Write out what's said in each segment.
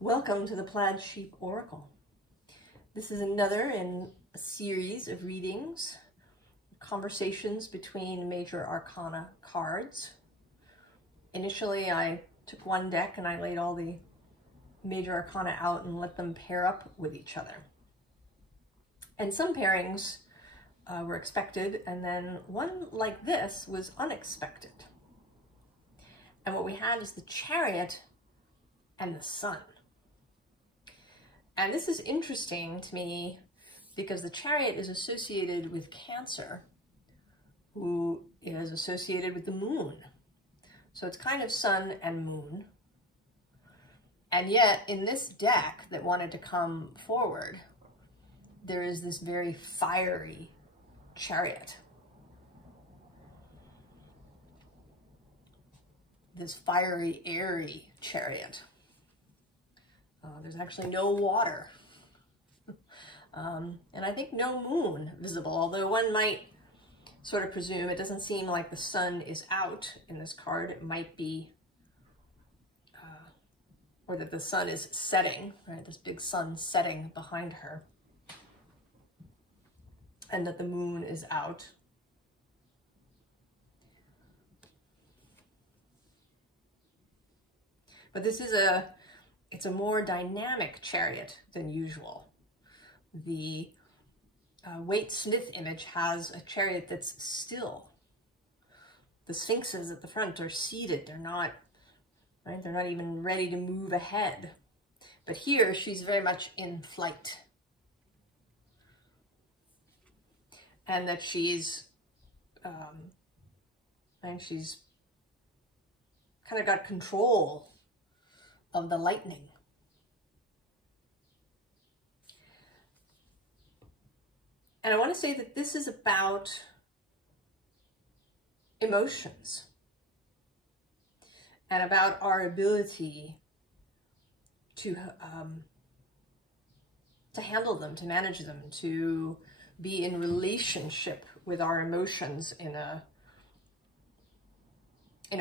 Welcome to the Plaid Sheep Oracle. This is another in a series of readings, conversations between major arcana cards. Initially, I took one deck and I laid all the major arcana out and let them pair up with each other. And some pairings were expected, and then one like this was unexpected. And what we had is the Chariot and the Sun. And this is interesting to me because the Chariot is associated with Cancer, who is associated with the Moon. So it's kind of Sun and Moon. And yet in this deck that wanted to come forward, there is this very fiery Chariot. This fiery, airy Chariot. There's actually no water. And I think no moon visible, although one might sort of presume, it doesn't seem like the sun is out in this card. It might be, or that the sun is setting, right? This big sun setting behind her. And that the moon is out. But this is it's a more dynamic Chariot than usual. The Waite Smith image has a Chariot that's still. The Sphinxes at the front are seated. They're not, right? They're not even ready to move ahead. But here she's very much in flight. And that she's kind of got control of the lightning. And I want to say that this is about emotions and about our ability to handle them, to manage them, to be in relationship with our emotions in a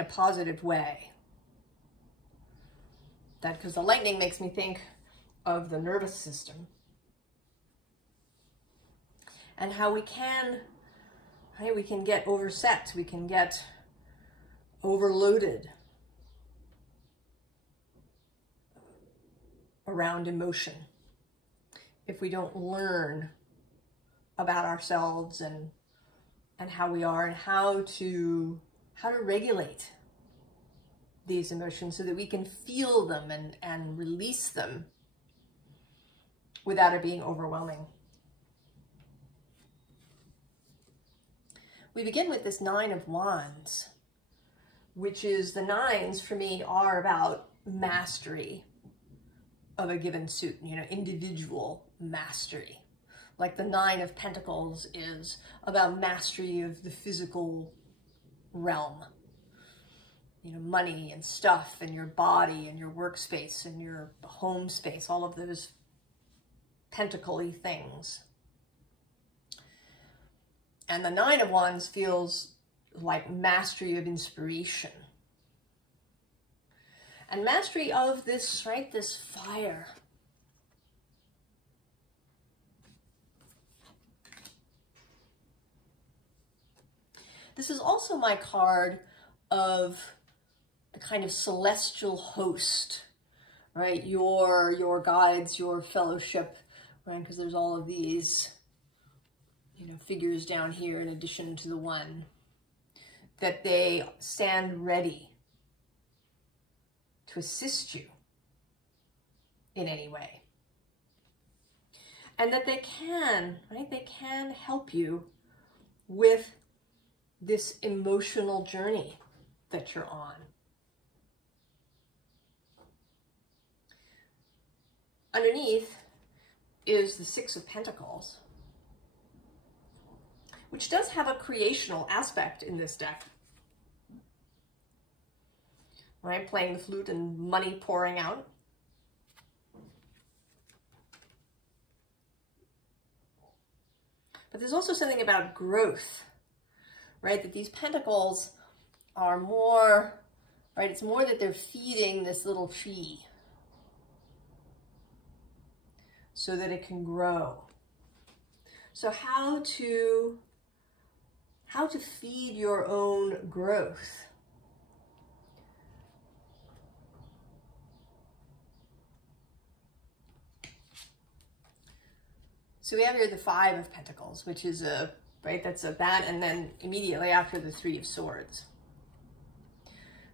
positive way. That because the lightning makes me think of the nervous system and how we can get overset, we can get overloaded around emotion if we don't learn about ourselves and how we are and how to regulate these emotions so that we can feel them and release them without it being overwhelming. We begin with this Nine of Wands, which is, the nines for me are about mastery of a given suit, you know, individual mastery. Like the Nine of Pentacles is about mastery of the physical realm. You know, money and stuff and your body and your workspace and your home space, all of those pentacle-y things. And the Nine of Wands feels like mastery of inspiration. And mastery of this, right, this fire. This is also my card of the kind of celestial host, right? Your guides, your fellowship, right? Because there's all of these, you know, figures down here in addition to the one, that they stand ready to assist you in any way. And that they can, right? They can help you with this emotional journey that you're on. Underneath is the Six of Pentacles, which does have a creational aspect in this deck. Right? Playing the flute and money pouring out. But there's also something about growth, right? That these pentacles are more, right? It's more that they're feeding this little tree. so that it can grow. So how to feed your own growth. So we have here the Five of Pentacles, which is that's a bat, and then immediately after the Three of Swords.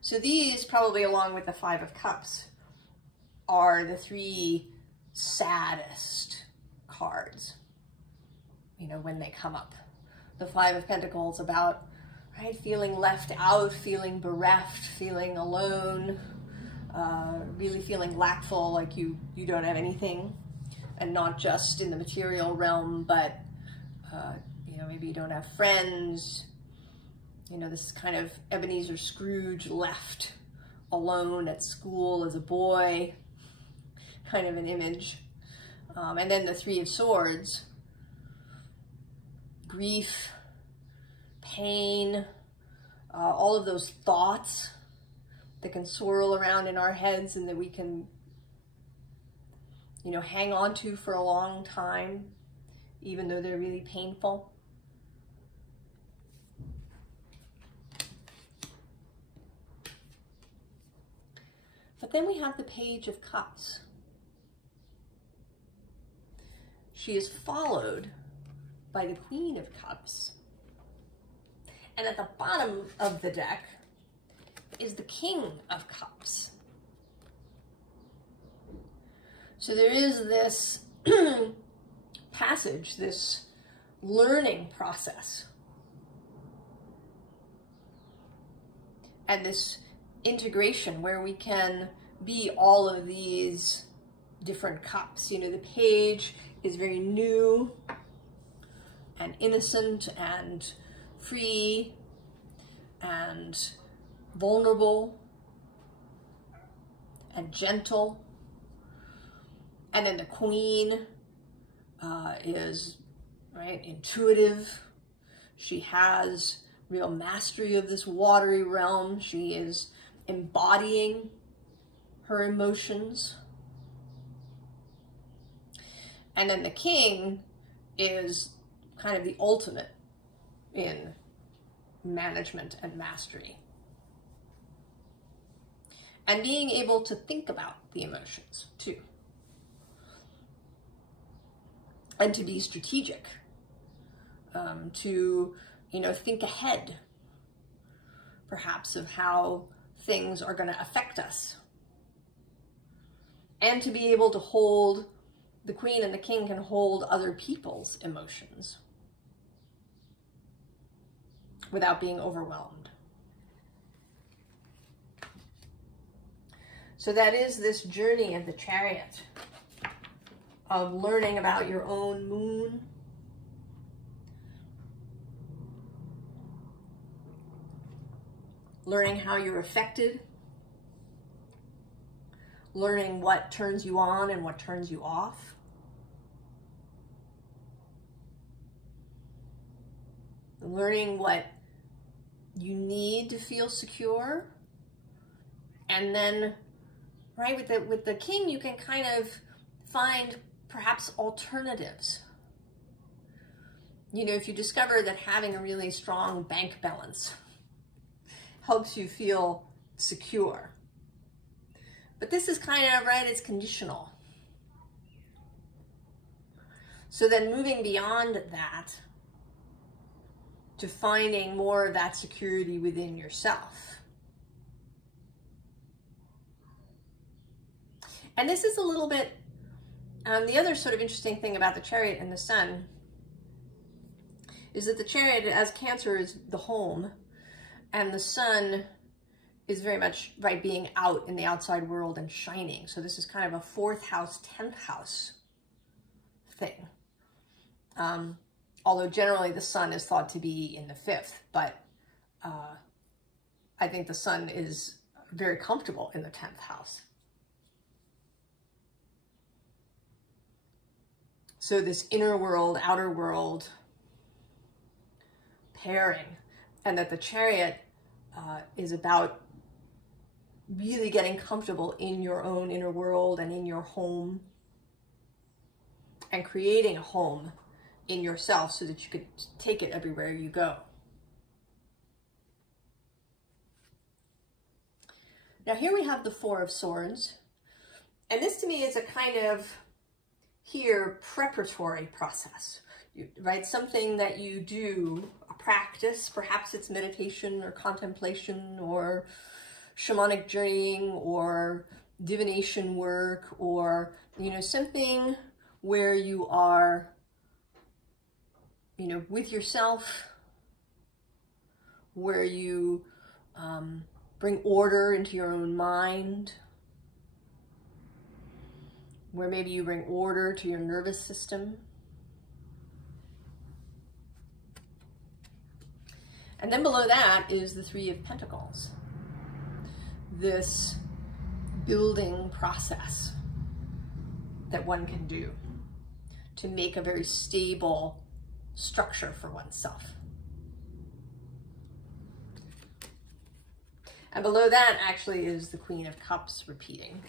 So these, probably along with the Five of Cups, are the three saddest cards, you know, when they come up. The Five of Pentacles about, right, feeling left out, feeling bereft, feeling alone, really feeling lackful, like you don't have anything, and not just in the material realm, but you know, maybe you don't have friends. You know, this kind of Ebenezer Scrooge, left alone at school as a boy, kind of an image. And then the Three of Swords, grief, pain, all of those thoughts that can swirl around in our heads and that we can, you know, hang on to for a long time, even though they're really painful. But then we have the Page of Cups. She is followed by the Queen of Cups. And at the bottom of the deck is the King of Cups. So there is this passage, this learning process, and this integration where we can be all of these different cups. You know, the page is very new and innocent and free and vulnerable and gentle. And then the Queen is, right, intuitive. She has real mastery of this watery realm. She is embodying her emotions. And then the King is kind of the ultimate in management and mastery. And being able to think about the emotions too. And to be strategic, to, you know, think ahead, perhaps, of how things are going to affect us. And to be able to hold, the Queen and the King can hold other people's emotions without being overwhelmed. So that is this journey of the Chariot, of learning about your own moon, learning how you're affected, learning what turns you on and what turns you off, learning what you need to feel secure, and then, right, with the King, you can kind of find perhaps alternatives. You know, if you discover that having a really strong bank balance helps you feel secure. But this is kind of, right, it's conditional. So then moving beyond that to finding more of that security within yourself. And this is a little bit, the other sort of interesting thing about the Chariot and the Sun is that the Chariot, as Cancer, is the home, and the Sun is very much, right, being out in the outside world and shining. So this is kind of a 4th house, 10th house thing. Although generally the Sun is thought to be in the 5th, but I think the Sun is very comfortable in the 10th house. So this inner world, outer world pairing, and that the Chariot is about really getting comfortable in your own inner world and in your home. and creating a home in yourself so that you could take it everywhere you go. Now here we have the Four of Swords, and this to me is a kind of preparatory process, right? Something that you do, a practice, perhaps it's meditation or contemplation or shamanic journeying or divination work, or, something where you are, with yourself, where you bring order into your own mind, where maybe you bring order to your nervous system. And then below that is the Three of Pentacles. This building process that one can do to make a very stable structure for oneself. And below that actually is the Queen of Cups repeating.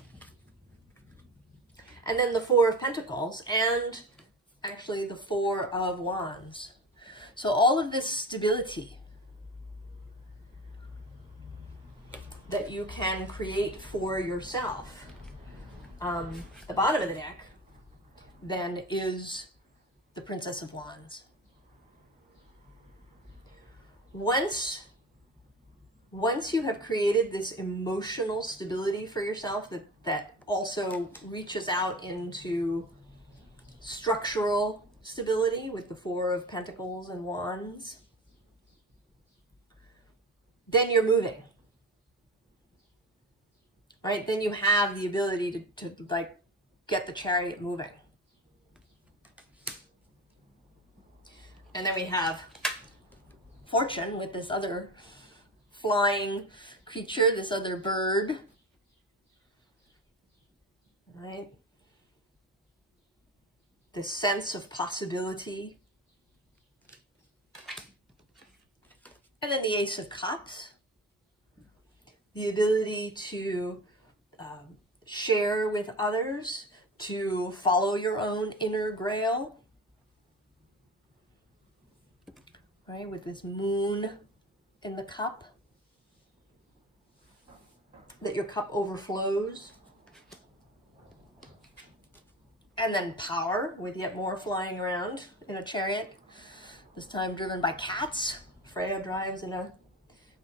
And then the Four of Pentacles, and actually the Four of Wands. So all of this stability that you can create for yourself. The bottom of the deck then is the Princess of Wands. Once you have created this emotional stability for yourself that also reaches out into structural stability with the Four of Pentacles and Wands, then you're moving, right? Then you have the ability to like get the chariot moving. And then we have Fortune with this other flying creature, this other bird, right? This sense of possibility. And then the Ace of Cups, the ability to share with others, to follow your own inner grail, right? With this moon in the cup, that your cup overflows. And then power, with yet more flying around in a chariot, this time driven by cats. Freya drives in a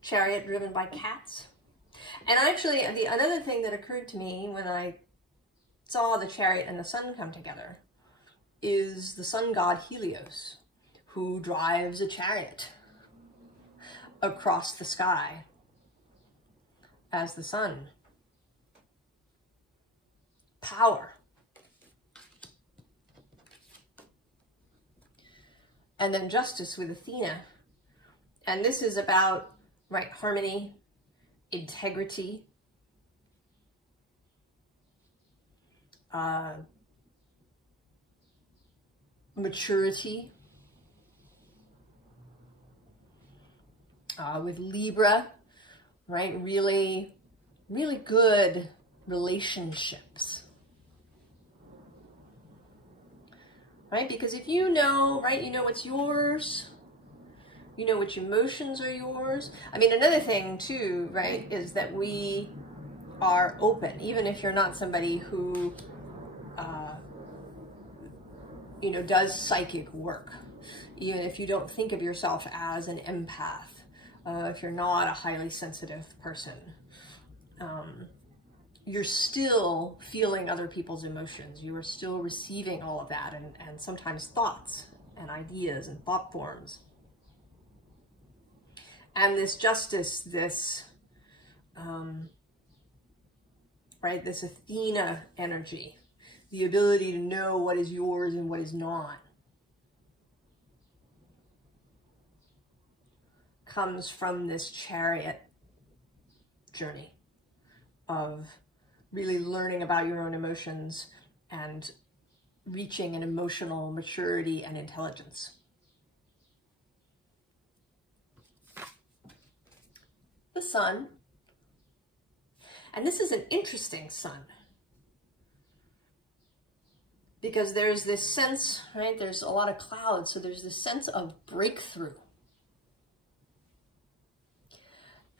chariot driven by cats. And actually, another thing that occurred to me when I saw the chariot and the sun come together is the sun god Helios, who drives a chariot across the sky as the sun. Power. And then Justice with Athena. And this is about, right, harmony, integrity, maturity. With Libra, right, really good relationships. Right? Because if you know, right, you know what's yours, you know which emotions are yours. I mean, another thing too, right, is that we are open, even if you're not somebody who, does psychic work, even if you don't think of yourself as an empath, if you're not a highly sensitive person, you're still feeling other people's emotions. You are still receiving all of that, and sometimes thoughts and ideas and thought forms. And this justice, this, right, this Athena energy, the ability to know what is yours and what is not, comes from this chariot journey of really learning about your own emotions and reaching an emotional maturity and intelligence. The sun, and this is an interesting sun, because there's this sense, right? There's a lot of clouds, so there's this sense of breakthrough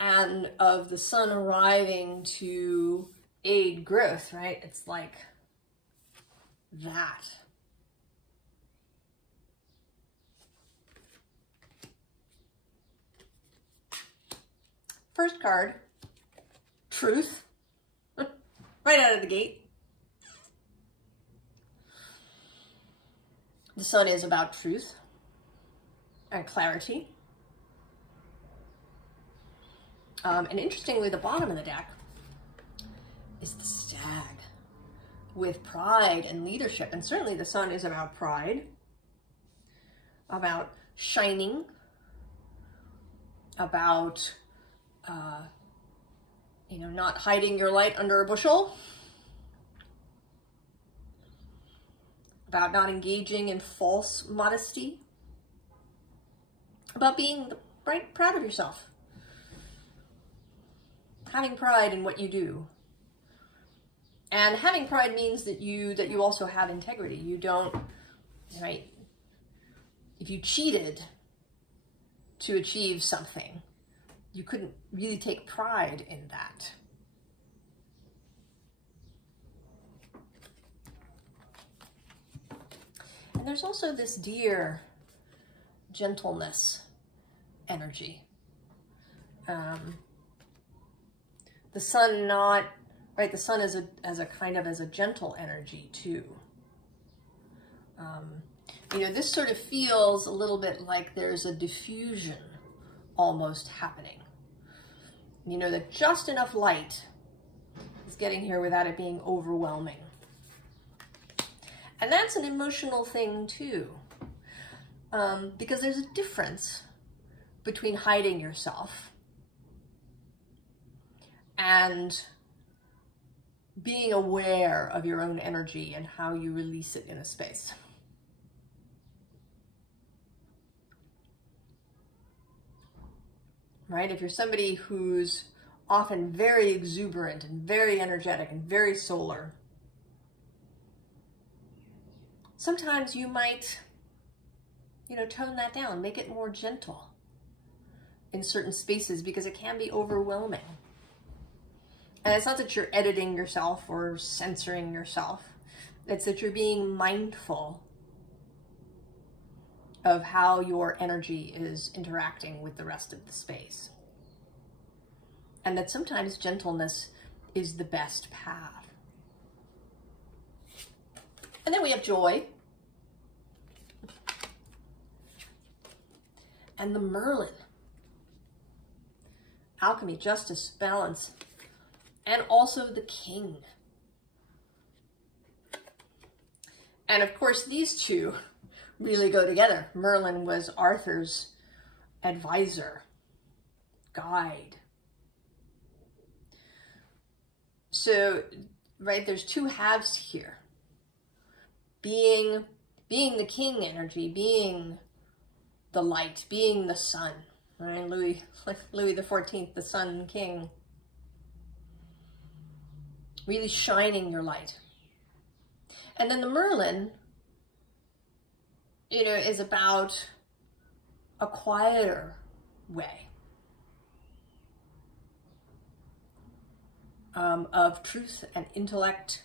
and of the sun arriving to aid growth, right? It's like that. First card, truth, right out of the gate. The sun is about truth and clarity. And interestingly, the bottom of the deck is the stag with pride and leadership. And certainly the sun is about pride, about shining, about, you know, not hiding your light under a bushel, about not engaging in false modesty, about being proud of yourself, having pride in what you do. And having pride means that you also have integrity. You don't, right? If you cheated to achieve something, you couldn't really take pride in that. And there's also this dear gentleness energy. The sun not, right, the sun as a kind of as a gentle energy too. You know, this sort of feels a little bit like there's a diffusion almost happening. You know, that just enough light is getting here without it being overwhelming. And that's an emotional thing too, because there's a difference between hiding yourself and being aware of your own energy and how you release it in a space. Right? If you're somebody who's often very exuberant and very energetic and very solar, sometimes you might, you know, tone that down, make it more gentle in certain spaces because it can be overwhelming. And it's not that you're editing yourself or censoring yourself. It's that you're being mindful of how your energy is interacting with the rest of the space. And that sometimes gentleness is the best path. And then we have joy. And the Merlin. Alchemy, justice, balance, and also the King. And of course, these two really go together. Merlin was Arthur's advisor, guide. So, right, there's two halves here. Being the king energy, being the light, being the sun. Right? Louis XIV, the Sun King. Really shining your light. And then the Merlin, you know, is about a quieter way of truth and intellect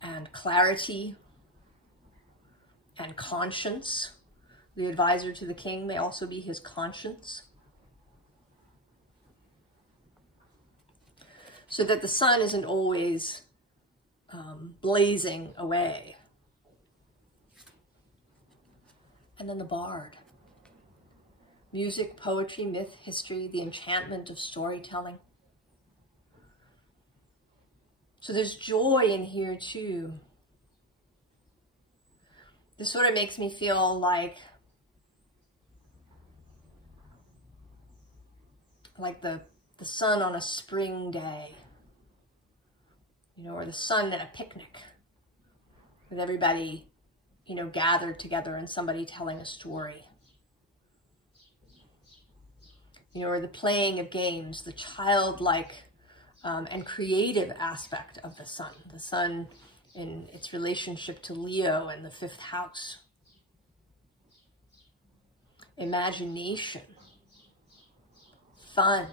and clarity and conscience. The advisor to the king may also be his conscience. So that the sun isn't always blazing away. And then the bard. Music, poetry, myth, history, the enchantment of storytelling. So there's joy in here too. This sort of makes me feel like the sun on a spring day, you know, or the sun at a picnic with everybody, you know, gathered together and somebody telling a story. You know, or the playing of games, the childlike and creative aspect of the sun. The sun in its relationship to Leo and the 5th house. Imagination, fun.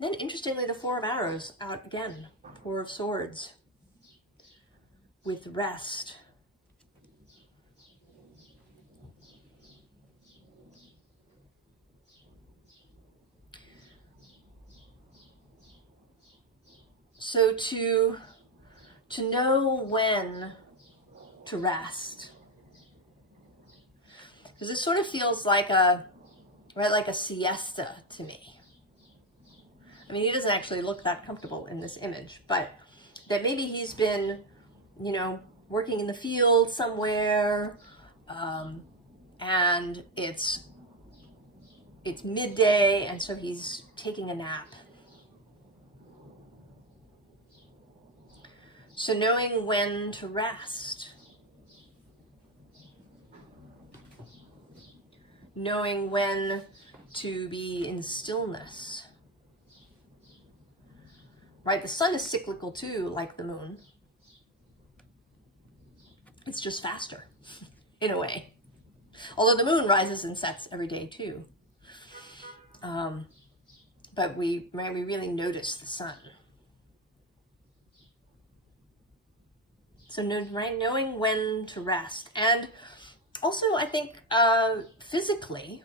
Then, interestingly, the 4 of Arrows out again, 4 of Swords, with rest. So to know when to rest, because it sort of feels like like a siesta to me. I mean, he doesn't actually look that comfortable in this image, but that maybe he's been, you know, working in the field somewhere, and it's midday, and so he's taking a nap. So knowing when to rest, knowing when to be in stillness, right? The sun is cyclical too, like the moon. It's just faster in a way. Although the moon rises and sets every day too. But we really notice the sun. So knowing when to rest. And also, I think, physically,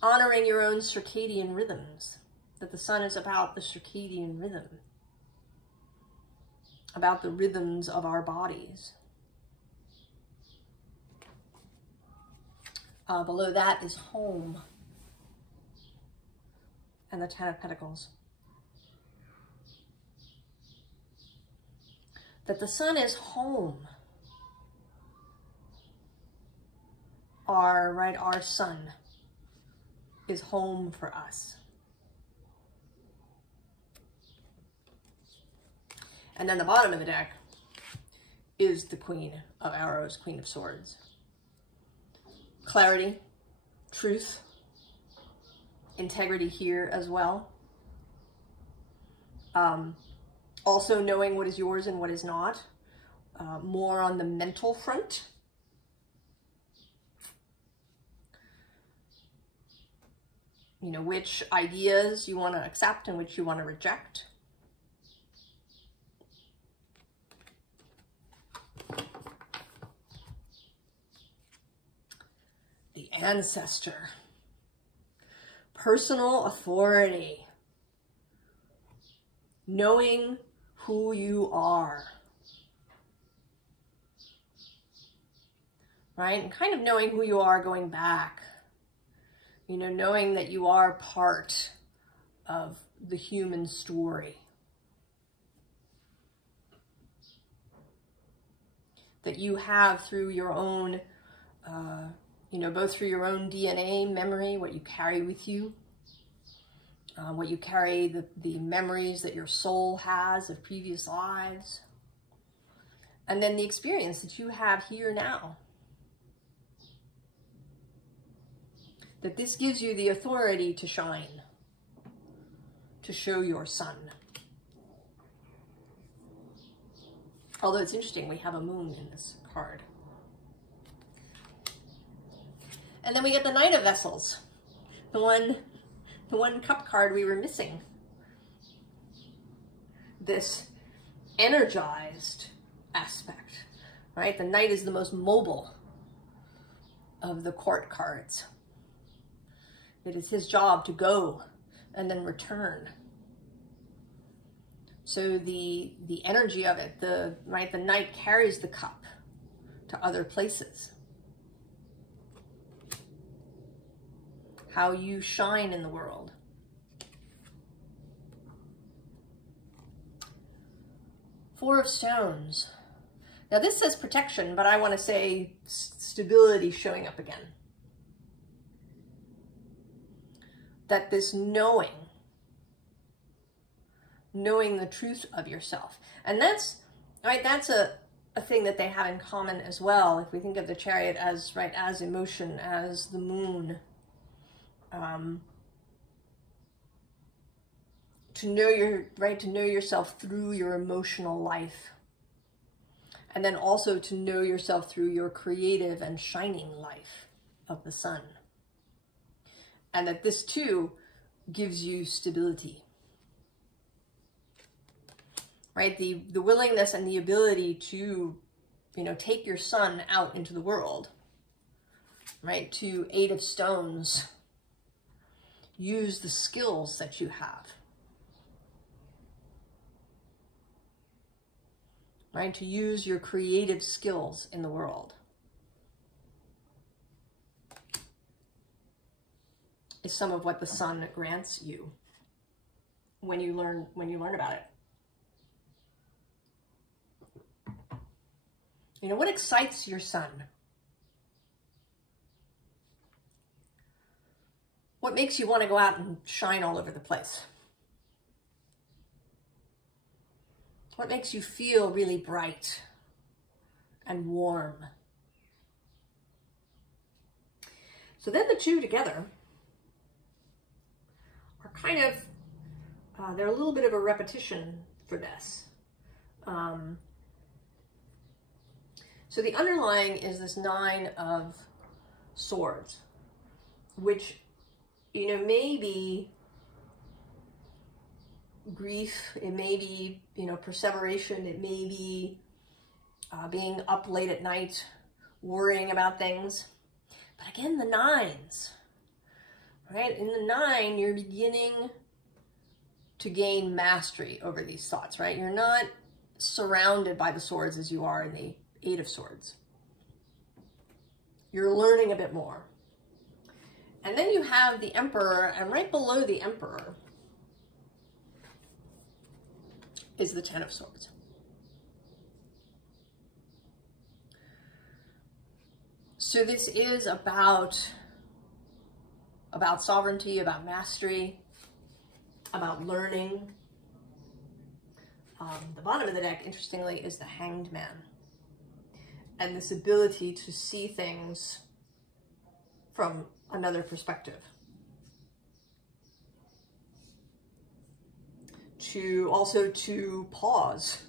honoring your own circadian rhythms. That the sun is about the circadian rhythm. About the rhythms of our bodies. Below that is home. And the 10 of Pentacles. That the sun is home. Our sun is home for us. And then the bottom of the deck is the Queen of Arrows, Queen of Swords. Clarity, truth, integrity here as well. Also knowing what is yours and what is not. More on the mental front. You know, which ideas you want to accept and which you want to reject. The Ancestor. Personal authority. Knowing who you are. Right? And kind of knowing who you are going back. You know, knowing that you are part of the human story. That you have through your own, you know, both through your own DNA memory, what you carry with you, what you carry, the memories that your soul has of previous lives, and then the experience that you have here now. That this gives you the authority to shine, to show your sun. Although it's interesting, we have a moon in this card. And then we get the Knight of Vessels, the one cup card we were missing. This energized aspect, right? The Knight is the most mobile of the court cards. It is his job to go and then return. So the energy of it, the Knight carries the cup to other places. How you shine in the world. Four of Stones. Now this says protection, but I want to say stability showing up again. That this knowing the truth of yourself. And that's, right, that's a thing that they have in common as well. If we think of the Chariot as, right, as emotion, as the moon, to know to know yourself through your emotional life. And then also to know yourself through your creative and shining life of the sun. And that this too gives you stability. Right? The willingness and the ability to, take your sun out into the world. Right? To Eight of Stones. Use the skills that you have. Right? To use your creative skills in the world is some of what the sun grants you when you learn about it. What excites your sun? What makes you want to go out and shine all over the place? What makes you feel really bright and warm? So then the two together are kind of, they're a little bit of a repetition for this. So the underlying is this Nine of Swords, which, may be grief, it may be, perseveration, it may be being up late at night, worrying about things. But again, the nines, right? In the nine, you're beginning to gain mastery over these thoughts, right? You're not surrounded by the swords as you are in the Eight of Swords. You're learning a bit more. And then you have the Emperor, and right below the Emperor is the Ten of Swords. So this is about sovereignty, about mastery, about learning. The bottom of the deck, interestingly, is the Hanged Man. And this ability to see things from another perspective. Also to pause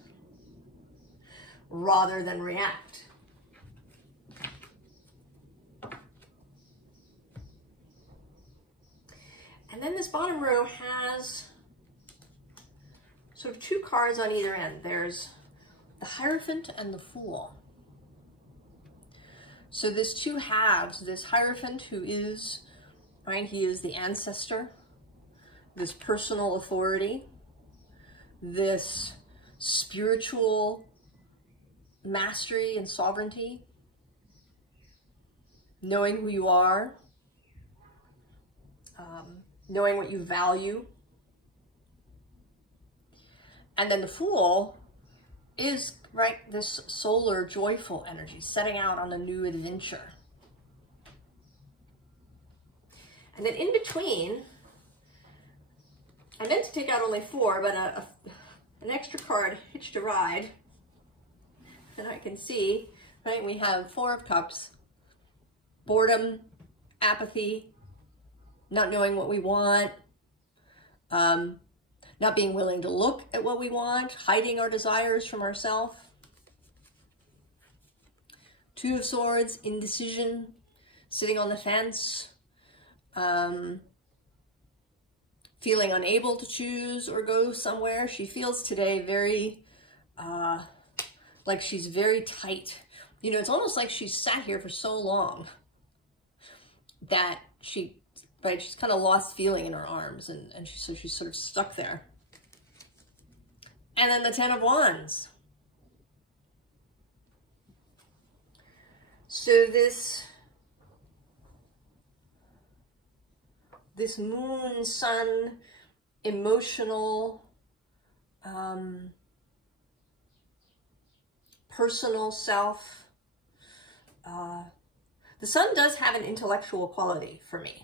rather than react. And then this bottom row has sort of two cards on either end. There's the Hierophant and the Fool. So there's two halves. This Hierophant, who is, right, he is the ancestor, this personal authority, this spiritual mastery and sovereignty, knowing who you are, knowing what you value. And then the Fool is, right, this solar, joyful energy, setting out on a new adventure. And then in between, I meant to take out only 4, but an extra card hitched a ride that I can see, right? We have 4 of Cups, boredom, apathy, not knowing what we want, not being willing to look at what we want, hiding our desires from ourselves. 2 of Swords, indecision, sitting on the fence, feeling unable to choose or go somewhere. She feels today very, like she's very tight. It's almost like she's sat here for so long that she's kind of lost feeling in her arms, and so she's sort of stuck there. And then the Ten of Wands. So this moon, sun, emotional, personal self. The sun does have an intellectual quality for me.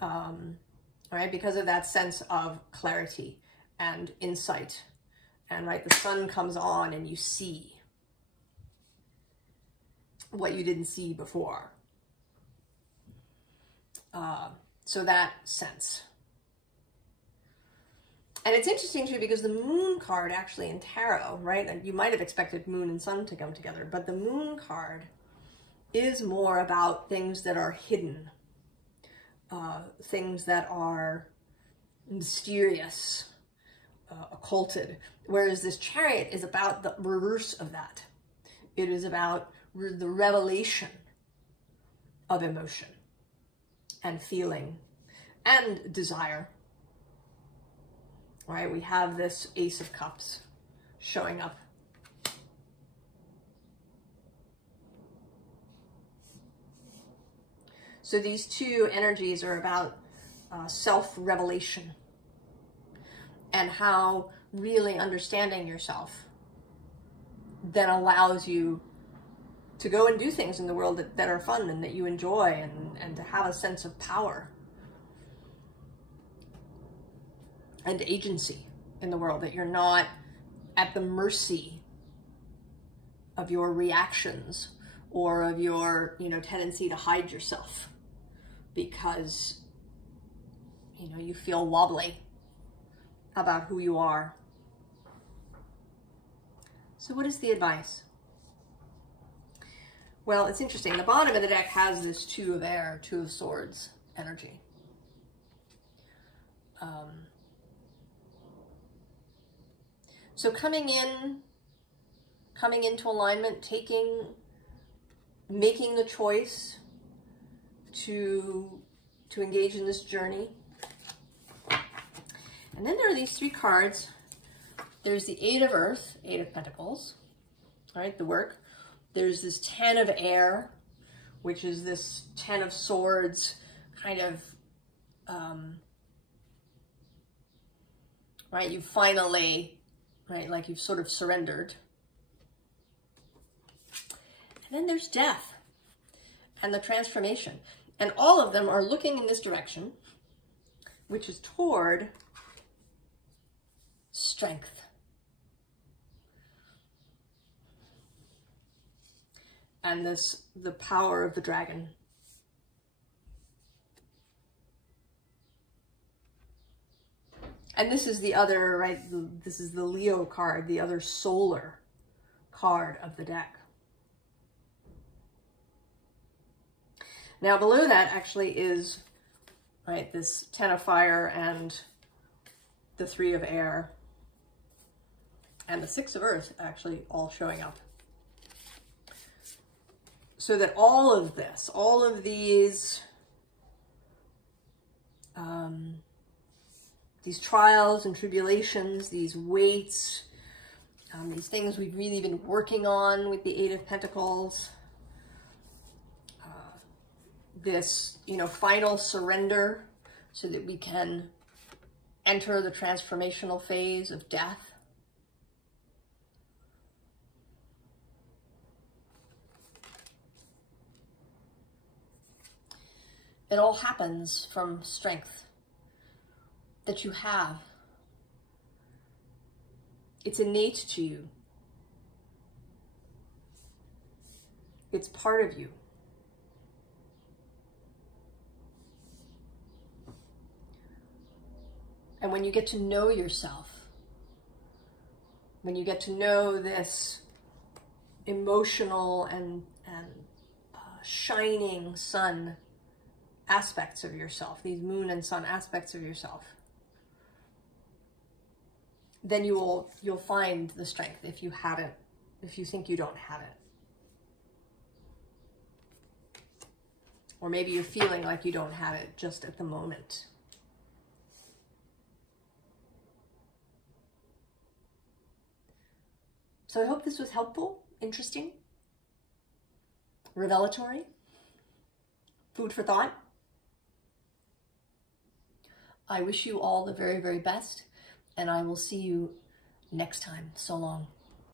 All right, because of that sense of clarity and insight. And right, the sun comes on and you see what you didn't see before. So that sense. And it's interesting too, because the moon card actually in tarot, right? And you might have expected moon and sun to come together, but the moon card is more about things that are hidden, things that are mysterious, occulted. Whereas this Chariot is about the reverse of that. It is about the revelation of emotion and feeling and desire. Right? We have this Ace of Cups showing up. So these two energies are about self-revelation and how really understanding yourself then allows you to go and do things in the world that are fun and that you enjoy, and to have a sense of power and agency in the world, that you're not at the mercy of your reactions or of your, tendency to hide yourself because, you feel wobbly about who you are. So what is the advice? Well, it's interesting. The bottom of the deck has this Two of Air, Two of Swords energy. So coming into alignment, making the choice to engage in this journey. And then there are these three cards. There's the Eight of Earth, Eight of Pentacles, right, the work. There's this Ten of Air, which is this Ten of Swords, kind of, right, you finally, right, like you've sort of surrendered. And then there's Death and the transformation. And all of them are looking in this direction, which is toward strength. And the power of the dragon. And this is the other, right, this is the Leo card, the other solar card of the deck. Now below that actually is, right, this Ten of Fire and the Three of Air and the Six of Earth actually all showing up. So that all of this, all of these trials and tribulations, these weights, these things we've really been working on with the Eight of Pentacles, this, final surrender so that we can enter the transformational phase of death. It all happens from strength that you have. It's innate to you. It's part of you. And when you get to know yourself, when you get to know this emotional and shining sun aspects of yourself, these moon and sun aspects of yourself, then you'll find the strength if you haven't, if you think you don't have it. Or maybe you're feeling like you don't have it just at the moment. So I hope this was helpful, interesting, revelatory, food for thought. I wish you all the very, very best, and I will see you next time. So long.